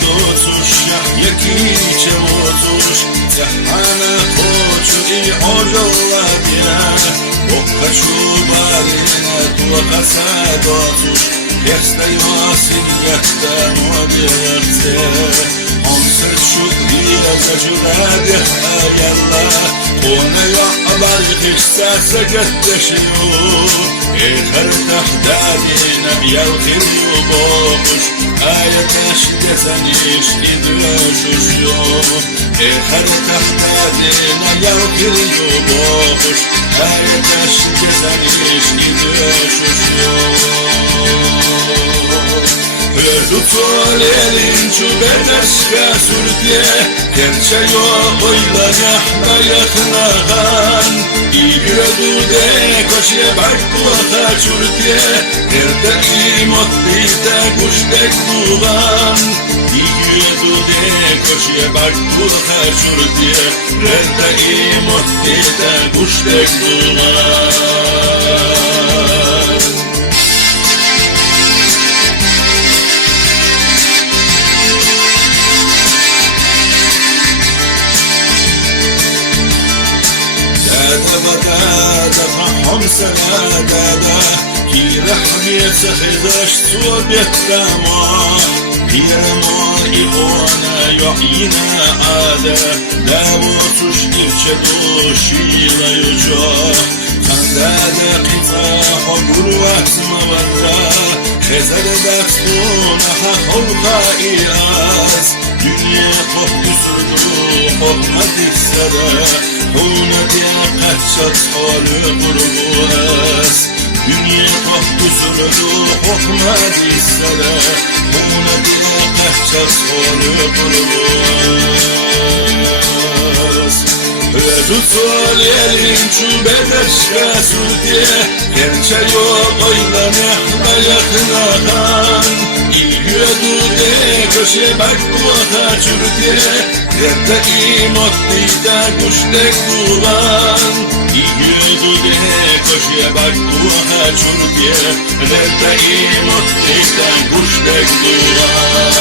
دوتوش یکی چه موتوش تحانا خوچو ای عجل دیان وقشو بارینا تو قصادوتوش یسته یاسین یسته مدیرته همسر شکری تجربه یلا خونه یا عبالغش ساسجدشیو اخر تحدادینا بیالخیر و باقش آیتش دزنیش ایدوششیو اخر تحدادینا بیالخیر و باقش آیتش دزنیش ایدوششیو Tutul elin çubedeşke sürtye Gerçe yoluyla nehme yakınağan İgödüde koşe baklığa çürtye Erde imot bide kuşdek buğan İgödüde koşe baklığa çürtye Erde imot bide kuşdek buğan تفهم سنادادا كي رحمي سخدش صوبت دماء كيرما إغوانا يعينا عادا داوتوش إرشدوشي لا يجا خندادا قطاح قروات مبدا خزر دستون حقوقا إيراز دنيا قف بسردو حكمت السدا هونت قدشت حال قربوهاس دنيا قف بسردو حكمت السدا هونت قدشت حال قربوهاس Tutul elin çubedeşke sürtye Gerçe yoluyla nehme yakınağan İgödüde köşe baklığa çürtye Erde imot bide kuşdek buğan İgödüde köşe baklığa çürtye Erde imot bide kuşdek buğan